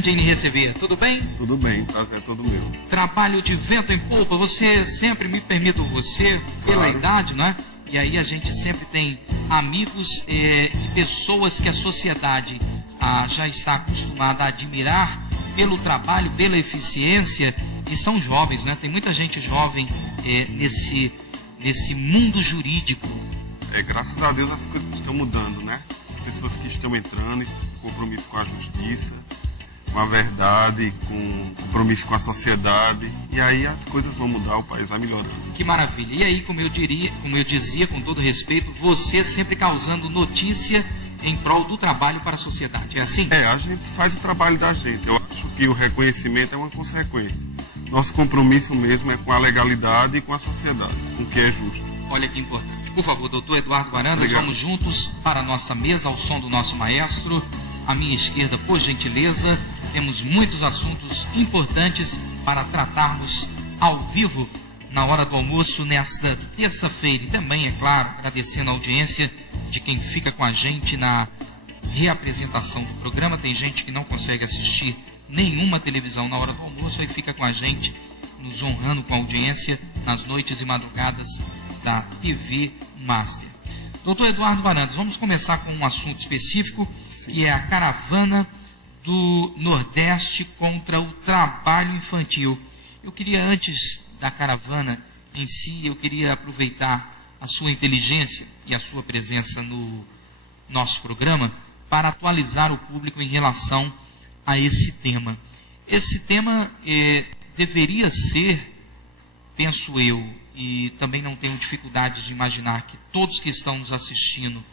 de receber, tudo bem? Tudo bem, prazer é todo meu. Trabalho de vento em polpa, você sempre, me permito você, pela Claro. idade, né? E aí a gente sempre tem amigos e pessoas que a sociedade já está acostumada a admirar pelo trabalho, pela eficiência, e são jovens, né? Tem muita gente jovem nesse mundo jurídico. Graças a Deus as coisas estão mudando, né? As pessoas que estão entrando em compromisso com a justiça, com a verdade, com compromisso com a sociedade, e aí as coisas vão mudar, o país vai melhorando. Que maravilha. E aí, como eu dizia, com todo respeito, você sempre causando notícia em prol do trabalho para a sociedade. É assim? A gente faz o trabalho da gente. Eu acho que o reconhecimento é uma consequência. Nosso compromisso mesmo é com a legalidade e com a sociedade, com o que é justo. Olha que importante. Por favor, doutor Eduardo Varandas, Obrigado. vamos juntos para a nossa mesa, ao som do nosso maestro. À minha esquerda, por gentileza, temos muitos assuntos importantes para tratarmos ao vivo na hora do almoço nesta terça-feira. E também, é claro, agradecendo a audiência de quem fica com a gente na reapresentação do programa. Tem gente que não consegue assistir nenhuma televisão na hora do almoço e fica com a gente, nos honrando com a audiência nas noites e madrugadas da TV Master. Doutor Eduardo Varandas, vamos começar com um assunto específico, que é a caravana do Nordeste contra o trabalho infantil. Eu queria, antes da caravana em si, eu queria aproveitar a sua inteligência e a sua presença no nosso programa para atualizar o público em relação a esse tema. Esse tema deveria ser, penso eu, e também não tenho dificuldade de imaginar que todos que estão nos assistindo,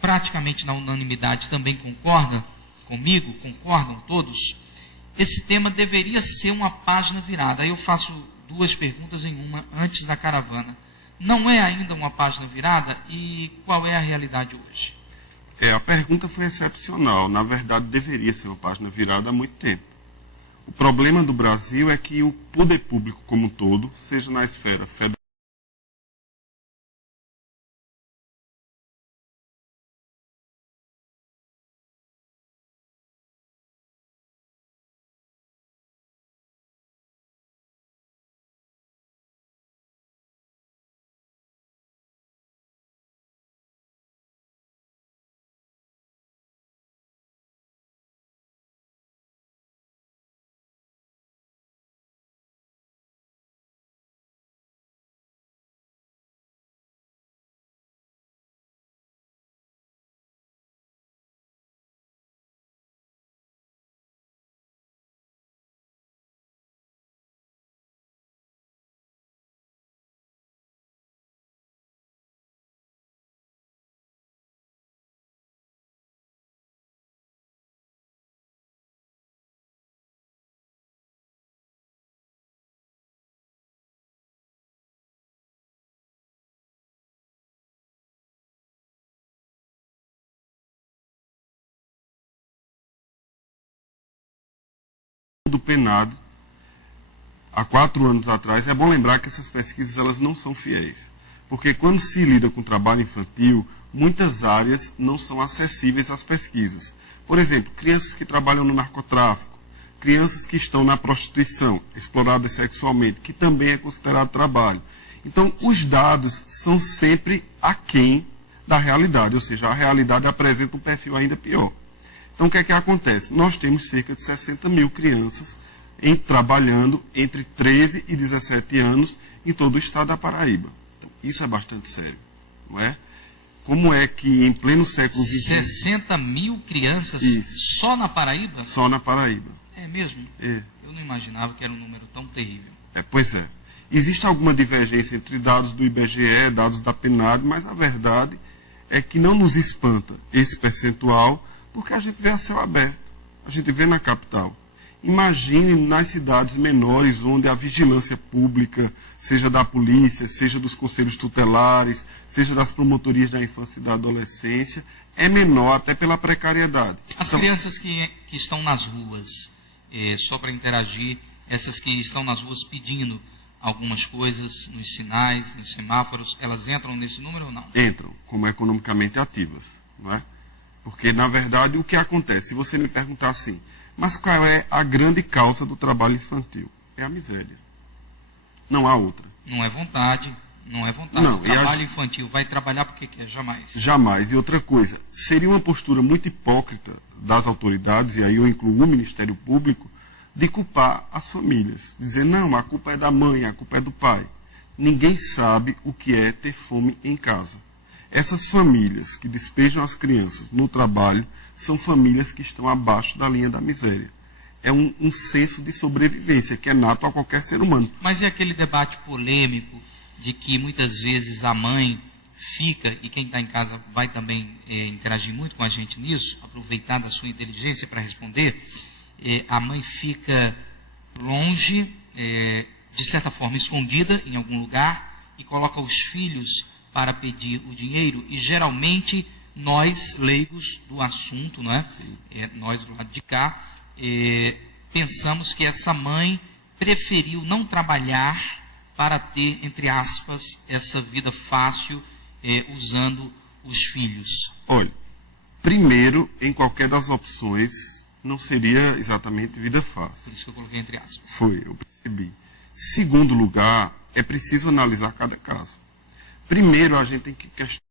praticamente na unanimidade, também concordam comigo, concordam todos, esse tema deveria ser uma página virada. Aí eu faço duas perguntas em uma antes da caravana. Não é ainda uma página virada? E qual é a realidade hoje? A pergunta foi excepcional. Na verdade, deveria ser uma página virada há muito tempo. O problema do Brasil é que o poder público como um todo, seja na esfera federal, do penado, há 4 anos atrás, é bom lembrar que essas pesquisas elas não são fiéis. Porque quando se lida com trabalho infantil, muitas áreas não são acessíveis às pesquisas. Por exemplo, crianças que trabalham no narcotráfico, crianças que estão na prostituição, exploradas sexualmente, que também é considerado trabalho. Então, os dados são sempre aquém da realidade, ou seja, a realidade apresenta um perfil ainda pior. Então, o que é que acontece? Nós temos cerca de 60 mil crianças trabalhando entre 13 e 17 anos em todo o estado da Paraíba. Então, isso é bastante sério, não é? Como é que em pleno século XXI... 60 mil crianças só na Paraíba? Só na Paraíba. É mesmo? É. Eu não imaginava que era um número tão terrível. Pois é. Existe alguma divergência entre dados do IBGE, dados da PNAD, mas a verdade é que não nos espanta esse percentual, porque a gente vê a céu aberto, a gente vê na capital. Imagine nas cidades menores, onde a vigilância pública, seja da polícia, seja dos conselhos tutelares, seja das promotorias da infância e da adolescência, é menor até pela precariedade. As crianças que estão nas ruas, só para interagir, essas que estão nas ruas pedindo algumas coisas nos sinais, nos semáforos, elas entram nesse número ou não? Entram, como economicamente ativas, não é? Porque, na verdade, o que acontece? Se você me perguntar assim, Mas qual é a grande causa do trabalho infantil? É a miséria. Não há outra. Não é vontade, não é vontade. Não, O trabalho infantil vai trabalhar porque quer? Jamais. Jamais. E outra coisa, seria uma postura muito hipócrita das autoridades, e aí eu incluo o Ministério Público, de culpar as famílias. Dizer, não, a culpa é da mãe, a culpa é do pai. Ninguém sabe o que é ter fome em casa. Essas famílias que despejam as crianças no trabalho são famílias que estão abaixo da linha da miséria. É um senso de sobrevivência que é nato a qualquer ser humano. Mas é aquele debate polêmico de que muitas vezes a mãe fica, e quem está em casa vai também interagir muito com a gente nisso, aproveitar da sua inteligência para responder, a mãe fica longe, de certa forma escondida em algum lugar, e coloca os filhos para pedir o dinheiro, e geralmente nós, leigos do assunto, não é? Nós do lado de cá, pensamos que essa mãe preferiu não trabalhar para ter, entre aspas, essa vida fácil, usando os filhos. Olha, primeiro, em qualquer das opções, não seria exatamente vida fácil. Por isso que eu coloquei entre aspas. Foi, eu percebi. Segundo lugar, é preciso analisar cada caso. Primeiro, a gente tem que questionar.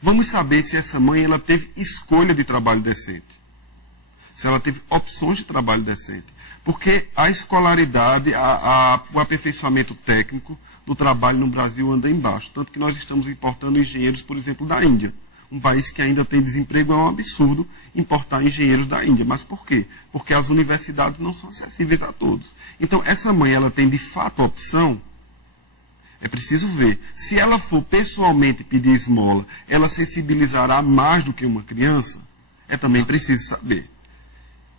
Vamos saber se essa mãe ela teve escolha de trabalho decente. Se ela teve opções de trabalho decente. Porque a escolaridade, o aperfeiçoamento técnico do trabalho no Brasil anda embaixo. Tanto que nós estamos importando engenheiros, por exemplo, da Índia. Um país que ainda tem desemprego, é um absurdo importar engenheiros da Índia. Mas por quê? Porque as universidades não são acessíveis a todos. Então, essa mãe ela tem de fato a opção. É preciso ver. Se ela for pessoalmente pedir esmola, ela sensibilizará mais do que uma criança? É também preciso saber.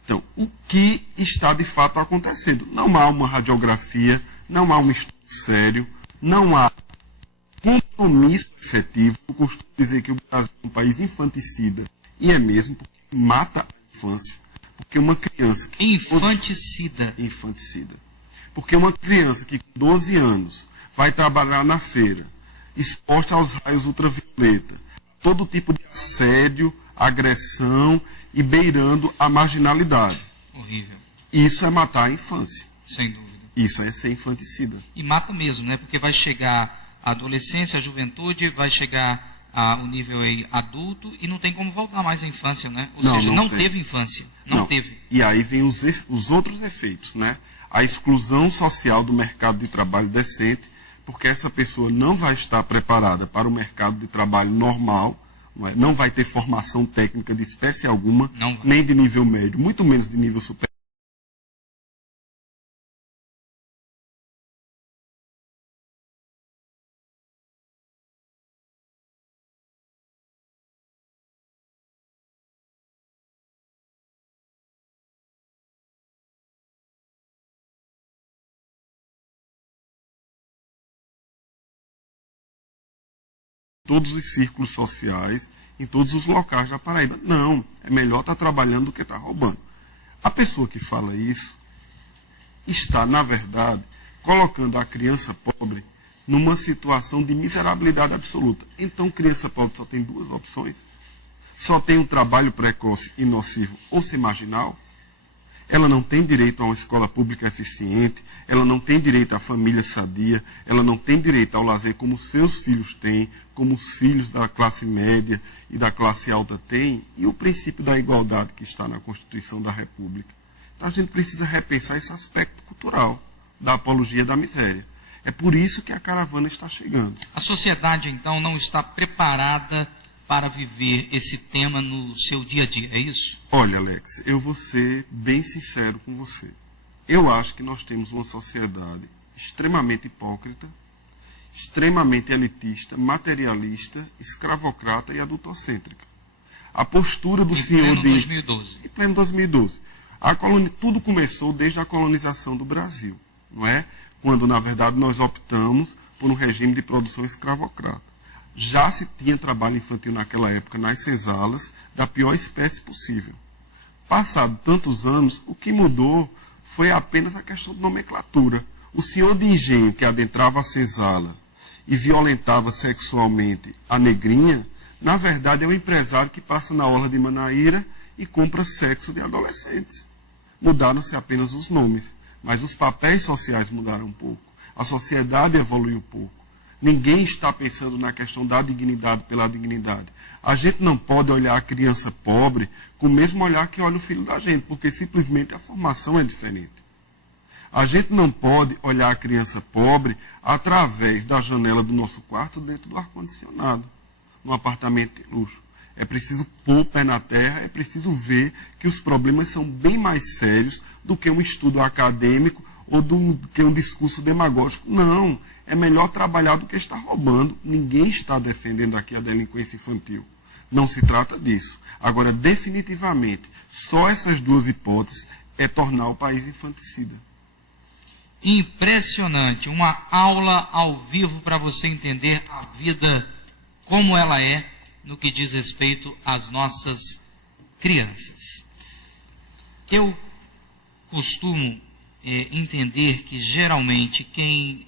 Então, o que está de fato acontecendo? Não há uma radiografia, não há um estudo sério, não há compromisso efetivo. Eu costumo dizer que o Brasil é um país infanticida. E é mesmo porque mata a infância. Porque uma criança que... Infanticida. Infanticida. Porque uma criança que com 12 anos... vai trabalhar na feira, exposta aos raios ultravioleta, todo tipo de assédio, agressão e beirando a marginalidade. Horrível. Isso é matar a infância. Sem dúvida. Isso é ser infanticida. E mata mesmo, né? Porque vai chegar a adolescência, a juventude, vai chegar ao nível adulto e não tem como voltar mais à infância, né? Ou seja, não teve infância. Não teve. E aí vem os outros efeitos, né? A exclusão social do mercado de trabalho decente, porque essa pessoa não vai estar preparada para o mercado de trabalho normal, não vai ter formação técnica de espécie alguma, nem de nível médio, muito menos de nível superior. Todos os círculos sociais, em todos os locais da Paraíba. Não, é melhor estar trabalhando do que estar roubando. A pessoa que fala isso está, na verdade, colocando a criança pobre numa situação de miserabilidade absoluta. Então, criança pobre só tem duas opções. Só tem um trabalho precoce e nocivo ou ser marginal. Ela não tem direito a uma escola pública eficiente, ela não tem direito à família sadia, ela não tem direito ao lazer como seus filhos têm, como os filhos da classe média e da classe alta têm, e o princípio da igualdade que está na Constituição da República. Então a gente precisa repensar esse aspecto cultural da apologia da miséria. É por isso que a caravana está chegando. A sociedade, então, não está preparada para viver esse tema no seu dia a dia, é isso? Olha, Alex, eu vou ser bem sincero com você. Eu acho que nós temos uma sociedade extremamente hipócrita, extremamente elitista, materialista, escravocrata e adultocêntrica. A postura do Em senhor pleno de... 2012. Em pleno 2012. Tudo começou desde a colonização do Brasil, não é? Quando, na verdade, nós optamos por um regime de produção escravocrata. Já se tinha trabalho infantil naquela época nas senzalas da pior espécie possível. Passado tantos anos, o que mudou foi apenas a questão de nomenclatura. O senhor de engenho que adentrava a senzala e violentava sexualmente a negrinha, na verdade é um empresário que passa na orla de Manaíra e compra sexo de adolescentes. Mudaram-se apenas os nomes, mas os papéis sociais mudaram um pouco. A sociedade evoluiu um pouco. Ninguém está pensando na questão da dignidade pela dignidade. A gente não pode olhar a criança pobre com o mesmo olhar que olha o filho da gente, porque simplesmente a formação é diferente. A gente não pode olhar a criança pobre através da janela do nosso quarto dentro do ar-condicionado, num apartamento de luxo. É preciso pôr o pé na terra, é preciso ver que os problemas são bem mais sérios do que um estudo acadêmico ou do que um discurso demagógico. Não, é melhor trabalhar do que estar roubando. Ninguém está defendendo aqui a delinquência infantil. Não se trata disso. Agora, definitivamente, só essas duas hipóteses é tornar o país infanticida. Impressionante, uma aula ao vivo para você entender a vida como ela é no que diz respeito às nossas crianças. Eu costumo entender que geralmente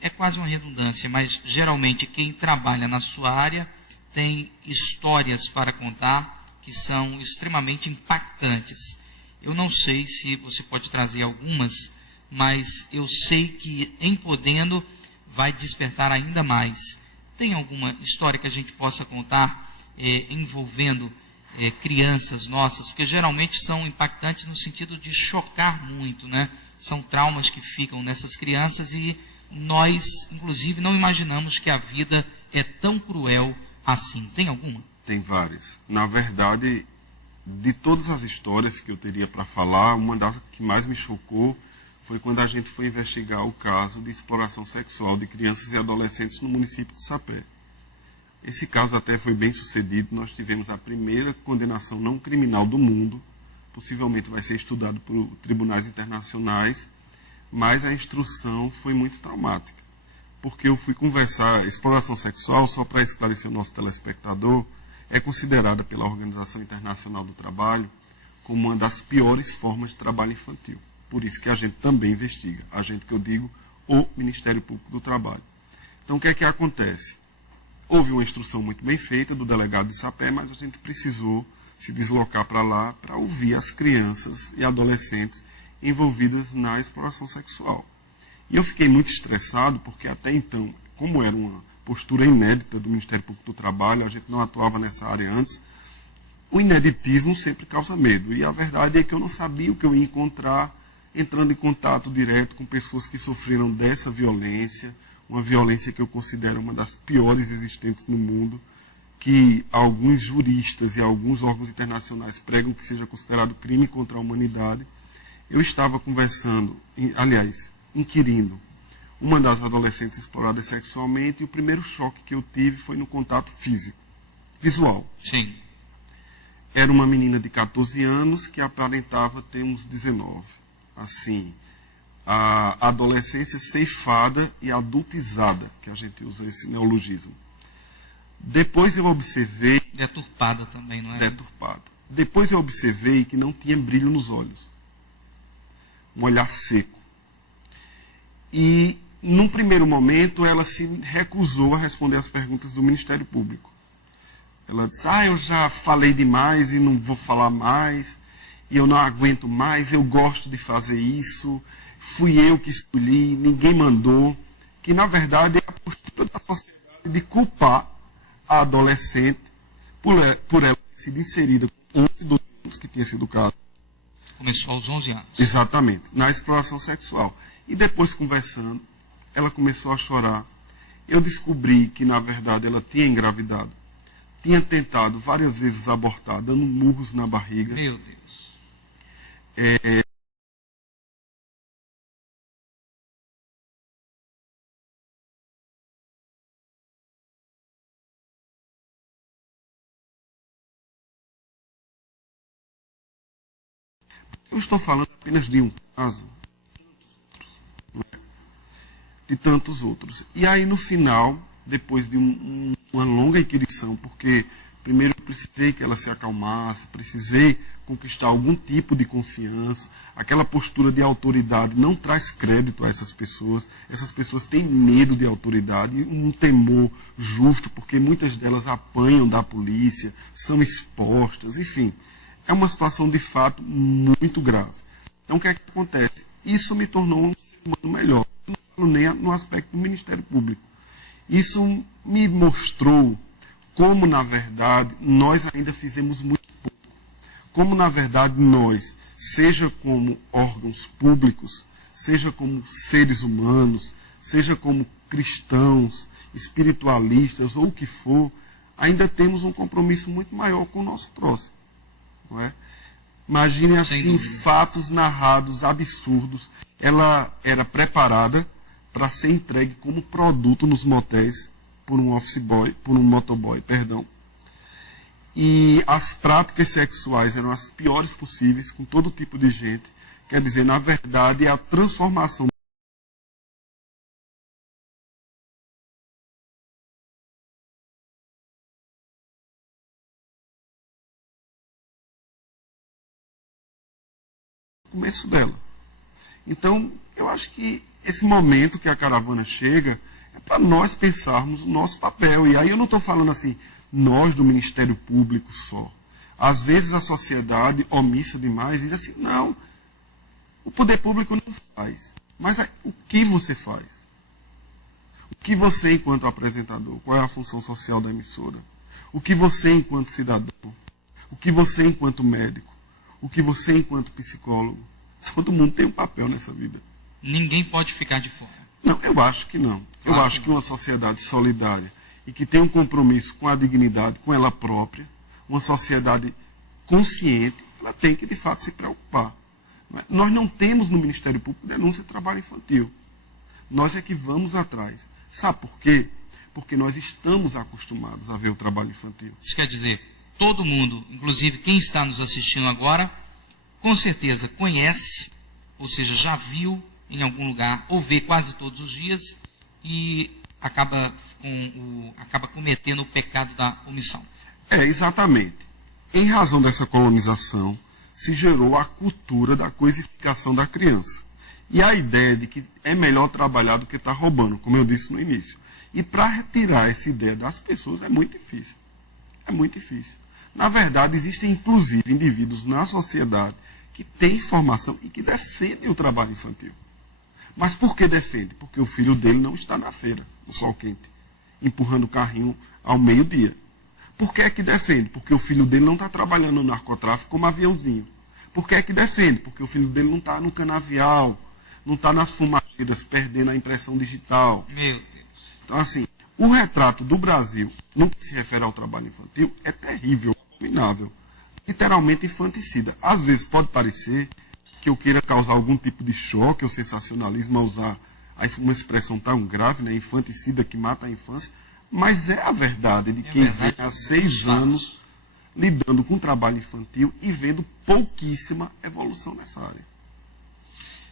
é quase uma redundância, mas geralmente quem trabalha na sua área tem histórias para contar que são extremamente impactantes. Eu não sei se você pode trazer algumas, mas eu sei que em podendo vai despertar ainda mais. Tem alguma história que a gente possa contar envolvendo crianças nossas, porque geralmente são impactantes no sentido de chocar muito, né? São traumas que ficam nessas crianças e nós, inclusive, não imaginamos que a vida é tão cruel assim. Tem alguma? Tem várias. Na verdade, de todas as histórias que eu teria para falar, uma das que mais me chocou foi quando a gente foi investigar o caso de exploração sexual de crianças e adolescentes no município de Sapé. Esse caso até foi bem sucedido, nós tivemos a primeira condenação não criminal do mundo, possivelmente vai ser estudado por tribunais internacionais, mas a instrução foi muito traumática, porque eu fui conversar, exploração sexual, só para esclarecer o nosso telespectador, é considerada pela Organização Internacional do Trabalho como uma das piores formas de trabalho infantil. Por isso que a gente também investiga, a gente que eu digo, o Ministério Público do Trabalho. Então o que é que acontece? Houve uma instrução muito bem feita do delegado de Sapé, mas a gente precisou se deslocar para lá para ouvir as crianças e adolescentes envolvidas na exploração sexual. E eu fiquei muito estressado, porque até então, como era uma postura inédita do Ministério Público do Trabalho, a gente não atuava nessa área antes, o ineditismo sempre causa medo. E a verdade é que eu não sabia o que eu ia encontrar entrando em contato direto com pessoas que sofreram dessa violência, uma violência que eu considero uma das piores existentes no mundo, que alguns juristas e alguns órgãos internacionais pregam que seja considerado crime contra a humanidade. Eu estava conversando, inquirindo uma das adolescentes exploradas sexualmente, e o primeiro choque que eu tive foi no contato físico, visual. Sim. Era uma menina de 14 anos que aparentava ter uns 19. Assim, a adolescência ceifada e adultizada, que a gente usa esse neologismo. Depois eu observei... Deturpada também, não é? Deturpada. Depois eu observei que não tinha brilho nos olhos. Um olhar seco. E, num primeiro momento, ela se recusou a responder às perguntas do Ministério Público. Ela disse, eu já falei demais e não vou falar mais, e eu não aguento mais, eu gosto de fazer isso, fui eu que escolhi, ninguém mandou, que na verdade é a postura da sociedade de culpar a adolescente por ela ter sido inserida com 11, 12 anos, que tinha sido o caso. Começou aos 11 anos. Exatamente, na exploração sexual. E depois, conversando, ela começou a chorar. Eu descobri que, na verdade, ela tinha engravidado. Tinha tentado várias vezes abortar, dando murros na barriga. Meu Deus. Eu estou falando apenas de um caso, de tantos outros. E aí, no final, depois de uma longa inquirição, porque primeiro eu precisei que ela se acalmasse, precisei conquistar algum tipo de confiança, aquela postura de autoridade não traz crédito a essas pessoas têm medo de autoridade, um temor justo, porque muitas delas apanham da polícia, são expostas, enfim, é uma situação de fato muito grave. Então, o que é que acontece? Isso me tornou um ser humano melhor. Não falo nem no aspecto do Ministério Público. Isso me mostrou como, na verdade, nós ainda fizemos muito pouco. Como, na verdade, nós, seja como órgãos públicos, seja como seres humanos, seja como cristãos, espiritualistas ou o que for, ainda temos um compromisso muito maior com o nosso próximo. Não é? Imagine assim, fatos narrados absurdos. Ela era preparada para ser entregue como produto nos motéis por um office boy, por um motoboy, perdão. E as práticas sexuais eram as piores possíveis com todo tipo de gente. Quer dizer, na verdade, é a transformação do começo dela. Então, eu acho que esse momento que a caravana chega é para nós pensarmos o nosso papel. E aí eu não estou falando assim, nós do Ministério Público só. Às vezes a sociedade, omissa demais, diz assim, não, o poder público não faz. Mas o que você faz? O que você, enquanto apresentador, qual é a função social da emissora? O que você, enquanto cidadão? O que você, enquanto médico? O que você, enquanto psicólogo? Todo mundo tem um papel nessa vida. Ninguém pode ficar de fora. Não, eu acho que não. Eu acho que uma sociedade solidária e que tem um compromisso com a dignidade, com ela própria, uma sociedade consciente, ela tem que, de fato, se preocupar. Nós não temos no Ministério Público denúncia de trabalho infantil. Nós é que vamos atrás. Sabe por quê? Porque nós estamos acostumados a ver o trabalho infantil. Isso quer dizer, todo mundo, inclusive quem está nos assistindo agora, com certeza conhece, ou seja, já viu em algum lugar, ou vê quase todos os dias, e acaba cometendo o pecado da omissão. Exatamente. Em razão dessa colonização, se gerou a cultura da coisificação da criança. E a ideia de que é melhor trabalhar do que estar roubando, como eu disse no início. E para retirar essa ideia das pessoas é muito difícil. É muito difícil. Na verdade, existem inclusive indivíduos na sociedade que têm formação e que defendem o trabalho infantil. Mas por que defende? Porque o filho dele não está na feira, no sol quente, empurrando o carrinho ao meio-dia. Por que é que defende? Porque o filho dele não está trabalhando no narcotráfico como aviãozinho. Por que é que defende? Porque o filho dele não está no canavial, não está nas fumageiras perdendo a impressão digital. Meu Deus. Então, assim, o retrato do Brasil, no que se refere ao trabalho infantil, é terrível, abominável, literalmente infanticida. Às vezes pode parecer que eu queira causar algum tipo de choque ou sensacionalismo ao usar uma expressão tão grave, né, infanticida, que mata a infância, mas é a verdade de quem vem há 6 anos lidando com o trabalho infantil e vendo pouquíssima evolução nessa área.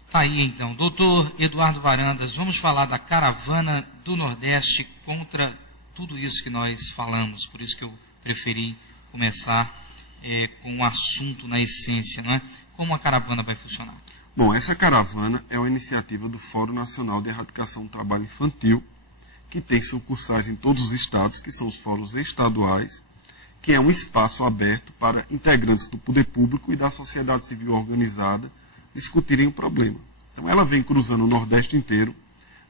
Tá aí então, doutor Eduardo Varandas, vamos falar da caravana do Nordeste contra tudo isso que nós falamos, por isso que eu preferi começar com um assunto na essência, não é? Como a caravana vai funcionar? Bom, essa caravana é uma iniciativa do Fórum Nacional de Erradicação do Trabalho Infantil, que tem sucursais em todos os estados, que são os fóruns estaduais, que é um espaço aberto para integrantes do poder público e da sociedade civil organizada discutirem o problema. Então, ela vem cruzando o Nordeste inteiro,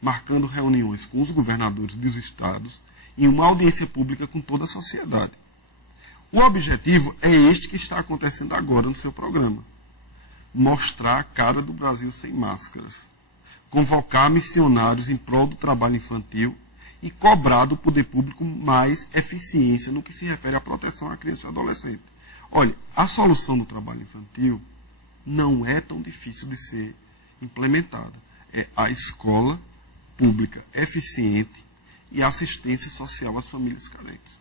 marcando reuniões com os governadores dos estados e uma audiência pública com toda a sociedade. O objetivo é este que está acontecendo agora no seu programa. Mostrar a cara do Brasil sem máscaras. Convocar missionários em prol do trabalho infantil e cobrar do poder público mais eficiência no que se refere à proteção à criança e adolescente. Olha, a solução do trabalho infantil não é tão difícil de ser implementada. É a escola pública eficiente e a assistência social às famílias carentes.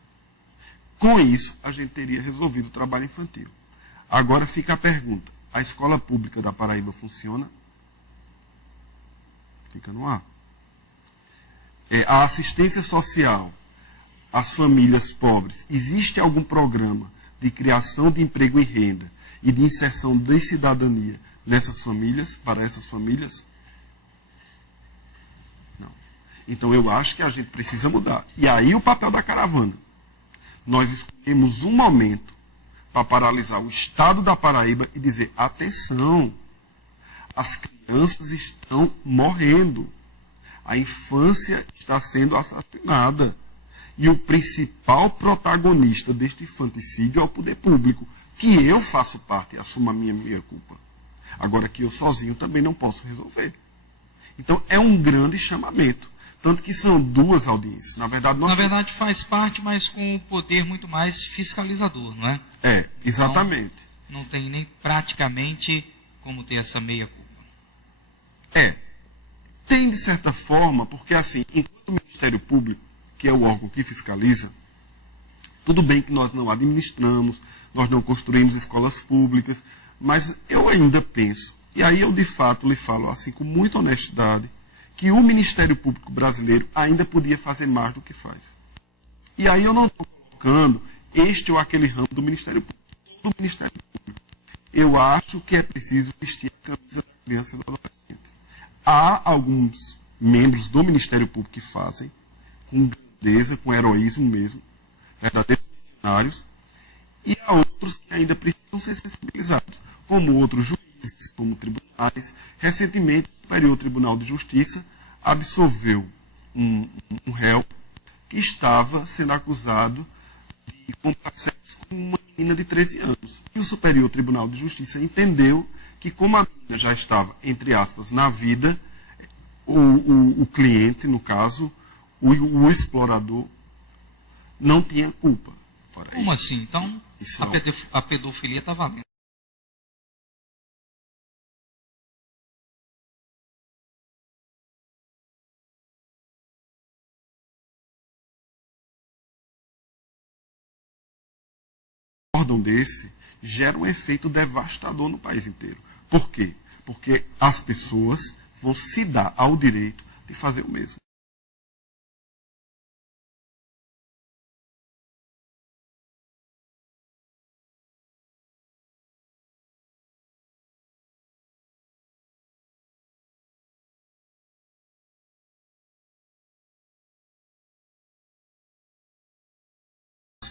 Com isso, a gente teria resolvido o trabalho infantil. Agora fica a pergunta, A escola pública da Paraíba funciona? Fica no ar. A assistência social às famílias pobres, existe algum programa de criação de emprego e renda e de inserção de cidadania nessas famílias, para essas famílias? Não. Então eu acho que a gente precisa mudar. E aí o papel da caravana. Nós escolhemos um momento para paralisar o estado da Paraíba e dizer, atenção, as crianças estão morrendo. A infância está sendo assassinada. E o principal protagonista deste infanticídio é o poder público, que eu faço parte e assumo a minha culpa. Agora que eu sozinho também não posso resolver. Então é um grande chamamento. Tanto que são duas audiências. Na verdade, faz parte, mas com o poder muito mais fiscalizador, não é? Exatamente. Então, não tem nem praticamente como ter essa meia-culpa. Tem de certa forma, porque assim, enquanto o Ministério Público, que é o órgão que fiscaliza, tudo bem que nós não administramos, nós não construímos escolas públicas, mas eu ainda penso, e aí eu de fato lhe falo assim com muita honestidade, que o Ministério Público brasileiro ainda podia fazer mais do que faz. E aí eu não estou colocando este ou aquele ramo do Ministério Público, todo o Ministério Público. Eu acho que é preciso vestir a camisa da criança e do adolescente. Há alguns membros do Ministério Público que fazem, com grandeza, com heroísmo mesmo, verdadeiros missionários, e há outros que ainda precisam ser sensibilizados, como outros juízes, como tribunais. Recentemente, o Superior Tribunal de Justiça absolveu um réu que estava sendo acusado de comprar sexo com uma menina de 13 anos. E o Superior Tribunal de Justiça entendeu que, como a menina já estava, entre aspas, na vida, o cliente, no caso, o explorador, não tinha culpa. Como assim? Então, a pedofilia está valendo. Um órgão desse gera um efeito devastador no país inteiro. Por quê? Porque as pessoas vão se dar ao direito de fazer o mesmo.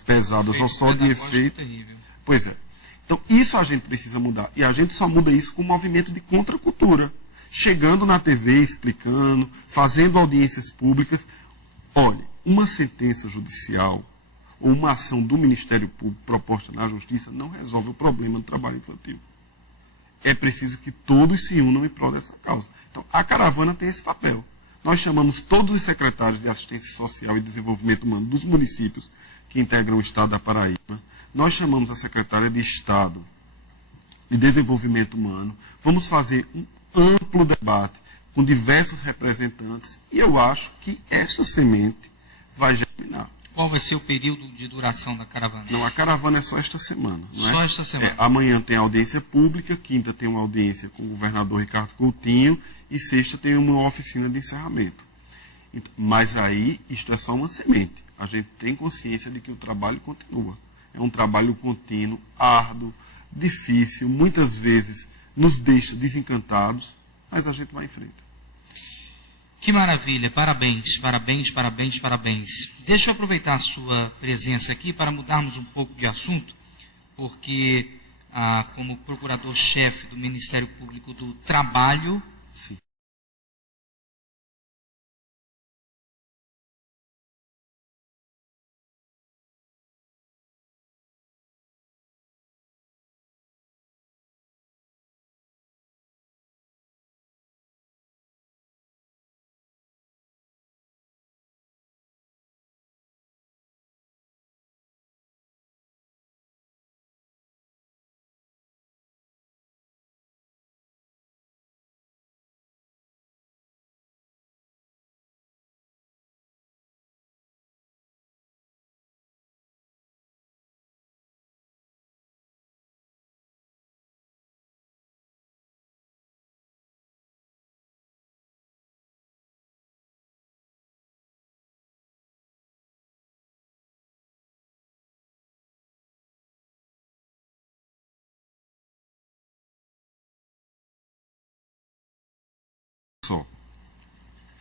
Pesadas ou só de efeito. Pois é. Então, isso a gente precisa mudar. E a gente só muda isso com um movimento de contracultura. Chegando na TV, explicando, fazendo audiências públicas. Olha, uma sentença judicial ou uma ação do Ministério Público proposta na Justiça não resolve o problema do trabalho infantil. É preciso que todos se unam em prol dessa causa. Então, a caravana tem esse papel. Nós chamamos todos os secretários de Assistência Social e Desenvolvimento Humano dos municípios que integram o Estado da Paraíba. Nós chamamos a secretária de Estado de Desenvolvimento Humano. Vamos fazer um amplo debate com diversos representantes e eu acho que essa semente vai germinar. Qual vai ser o período de duração da caravana? Não, a caravana é só esta semana. Não é? Só esta semana? Amanhã tem audiência pública, quinta tem uma audiência com o governador Ricardo Coutinho e sexta tem uma oficina de encerramento. Mas aí, isto é só uma semente. A gente tem consciência de que o trabalho continua. É um trabalho contínuo, árduo, difícil, muitas vezes nos deixa desencantados, mas a gente vai em frente. Que maravilha, parabéns, parabéns, parabéns, parabéns. Deixa eu aproveitar a sua presença aqui para mudarmos um pouco de assunto, porque como procurador-chefe do Ministério Público do Trabalho, Sim.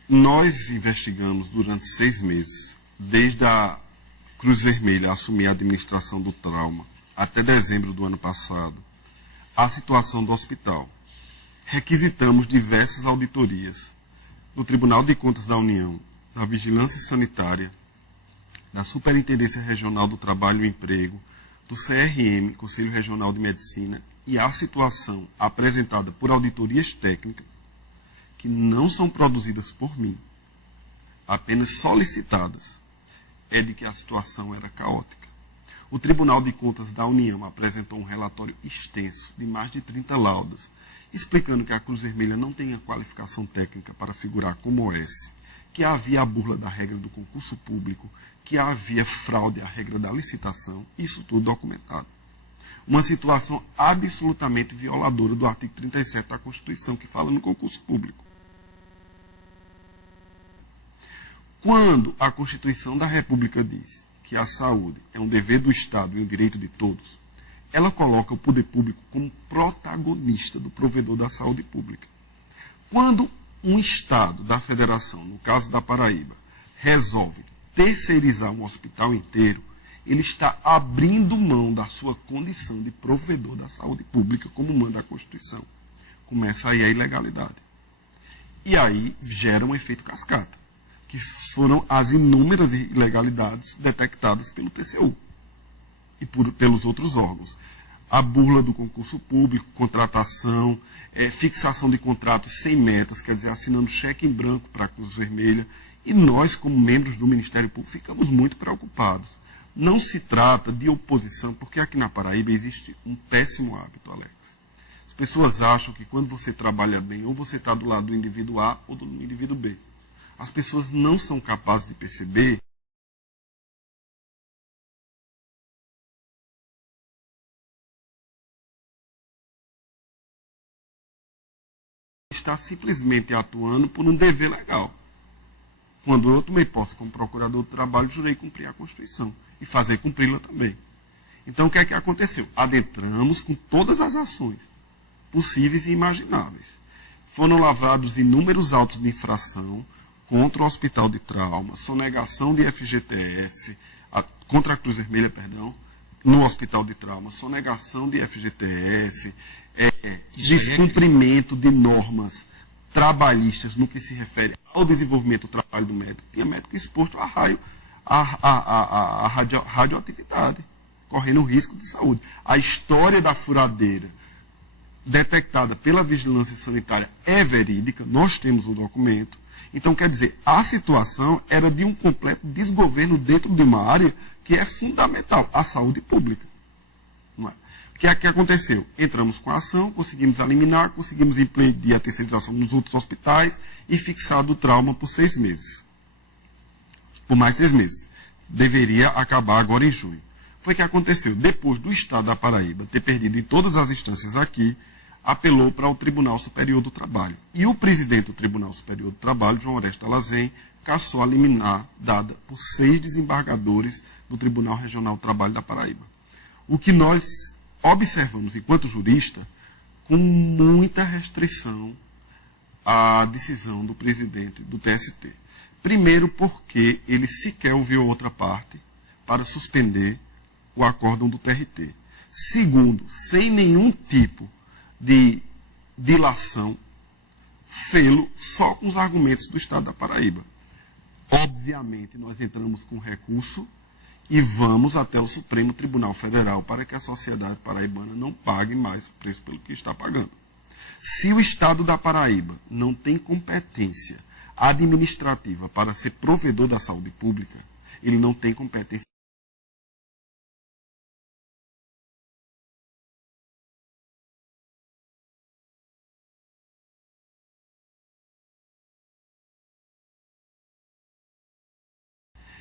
Nós investigamos durante 6 meses, desde a Cruz Vermelha assumir a administração do trauma até dezembro do ano passado, a situação do hospital. Requisitamos diversas auditorias do Tribunal de Contas da União, da Vigilância Sanitária, da Superintendência Regional do Trabalho e Emprego, do CRM, Conselho Regional de Medicina, e a situação apresentada por auditorias técnicas, que não são produzidas por mim, apenas solicitadas, é de que a situação era caótica. O Tribunal de Contas da União apresentou um relatório extenso, de mais de 30 laudas, explicando que a Cruz Vermelha não tem a qualificação técnica para figurar como OS, que havia a burla da regra do concurso público, que havia fraude à regra da licitação, isso tudo documentado. Uma situação absolutamente violadora do artigo 37 da Constituição, que fala no concurso público. Quando a Constituição da República diz que a saúde é um dever do Estado e um direito de todos, ela coloca o poder público como protagonista do provedor da saúde pública. Quando um Estado da Federação, no caso da Paraíba, resolve terceirizar um hospital inteiro, ele está abrindo mão da sua condição de provedor da saúde pública, como manda a Constituição. Começa aí a ilegalidade. E aí gera um efeito cascata, que foram as inúmeras ilegalidades detectadas pelo TCU e pelos outros órgãos. A burla do concurso público, contratação, fixação de contratos sem metas, quer dizer, assinando cheque em branco para a Cruz Vermelha. E nós, como membros do Ministério Público, ficamos muito preocupados. Não se trata de oposição, porque aqui na Paraíba existe um péssimo hábito, Alex. As pessoas acham que quando você trabalha bem, ou você está do lado do indivíduo A ou do indivíduo B. As pessoas não são capazes de perceber que está simplesmente atuando por um dever legal. Quando eu tomei posse como procurador do trabalho, jurei cumprir a Constituição e fazer cumpri-la também. Então, o que é que aconteceu? Adentramos com todas as ações possíveis e imagináveis. Foram lavrados inúmeros autos de infração contra o Hospital de Trauma, sonegação de FGTS, contra a Cruz Vermelha, perdão, no Hospital de Trauma, sonegação de FGTS, descumprimento de normas trabalhistas no que se refere ao desenvolvimento do trabalho do médico. Tinha médico exposto a radioatividade, correndo risco de saúde. A história da furadeira detectada pela Vigilância Sanitária é verídica, nós temos o documento. Então, quer dizer, a situação era de um completo desgoverno dentro de uma área que é fundamental, a saúde pública. Não é? O que é que aconteceu? Entramos com a ação, conseguimos eliminar, conseguimos impedir a terceirização nos outros hospitais e fixado o trauma por 6 meses. Por mais 6 meses. Deveria acabar agora em junho. Foi o que aconteceu. Depois do Estado da Paraíba ter perdido em todas as instâncias aqui, apelou para o Tribunal Superior do Trabalho. E o presidente do Tribunal Superior do Trabalho, João Oresta Lazen, cassou a liminar dada por 6 desembargadores do Tribunal Regional do Trabalho da Paraíba. O que nós observamos, enquanto jurista, com muita restrição à decisão do presidente do TST. Primeiro, porque ele sequer ouviu outra parte para suspender o acórdão do TRT. Segundo, sem nenhum tipo de dilação, fê-lo só com os argumentos do Estado da Paraíba. Obviamente, nós entramos com recurso e vamos até o Supremo Tribunal Federal para que a sociedade paraibana não pague mais o preço pelo que está pagando. Se o Estado da Paraíba não tem competência administrativa para ser provedor da saúde pública, ele não tem competência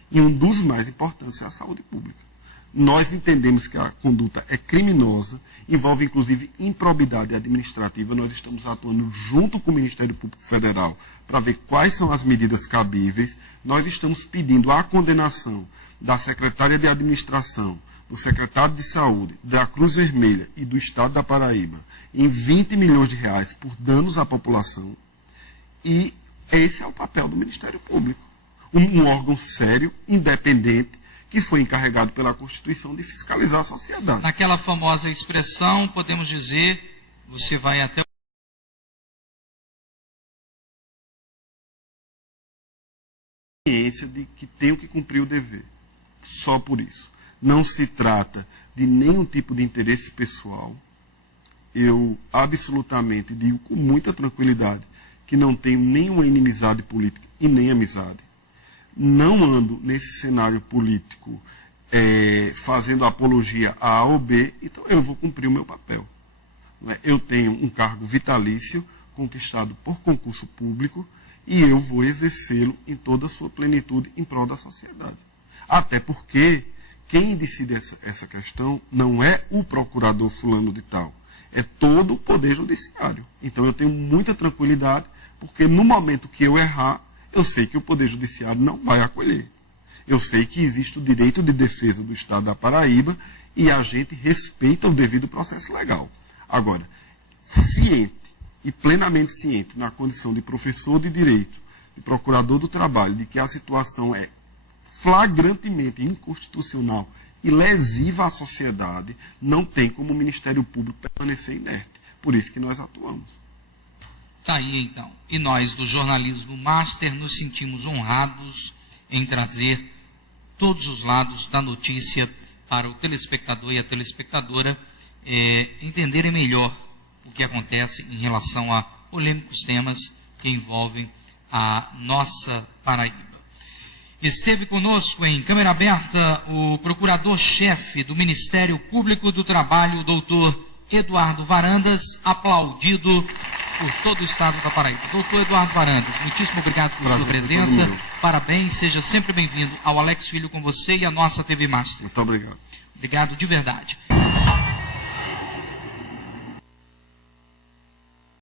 e um dos mais importantes é a saúde pública. Nós entendemos que a conduta é criminosa, envolve inclusive improbidade administrativa. Nós estamos atuando junto com o Ministério Público Federal para ver quais são as medidas cabíveis. Nós estamos pedindo a condenação da secretária de Administração, do secretário de Saúde, da Cruz Vermelha e do Estado da Paraíba em 20 milhões de reais por danos à população. E Esse é o papel do Ministério Público. Um órgão sério, independente, que foi encarregado pela Constituição de fiscalizar a sociedade. Naquela famosa expressão, podemos dizer, você vai até ciência de que tenho que cumprir o dever. Só por isso. Não se trata de nenhum tipo de interesse pessoal. Eu absolutamente digo com muita tranquilidade que não tenho nenhuma inimizade política e nem amizade. Não ando nesse cenário político fazendo apologia a ou B, então eu vou cumprir o meu papel. Eu tenho um cargo vitalício conquistado por concurso público e eu vou exercê-lo em toda a sua plenitude em prol da sociedade. Até porque quem decide essa questão não é o procurador fulano de tal, é todo o Poder Judiciário. Então eu tenho muita tranquilidade, porque no momento que eu errar, eu sei que o Poder Judiciário não vai acolher. Eu sei que existe o direito de defesa do Estado da Paraíba e a gente respeita o devido processo legal. Agora, ciente e plenamente ciente na condição de professor de direito, de procurador do trabalho, de que a situação é flagrantemente inconstitucional e lesiva à sociedade, não tem como o Ministério Público permanecer inerte. Por isso que nós atuamos. Tá aí, então. E nós, do Jornalismo Master, nos sentimos honrados em trazer todos os lados da notícia para o telespectador e a telespectadora entenderem melhor o que acontece em relação a polêmicos temas que envolvem a nossa Paraíba. Esteve conosco em câmera aberta o procurador-chefe do Ministério Público do Trabalho, doutor Eduardo Varandas, aplaudido por todo o estado da Paraíba. Doutor Eduardo Varandas, muitíssimo obrigado por sua presença. Parabéns, seja sempre bem-vindo ao Alex Filho com você e a nossa TV Master. Muito obrigado. Obrigado de verdade.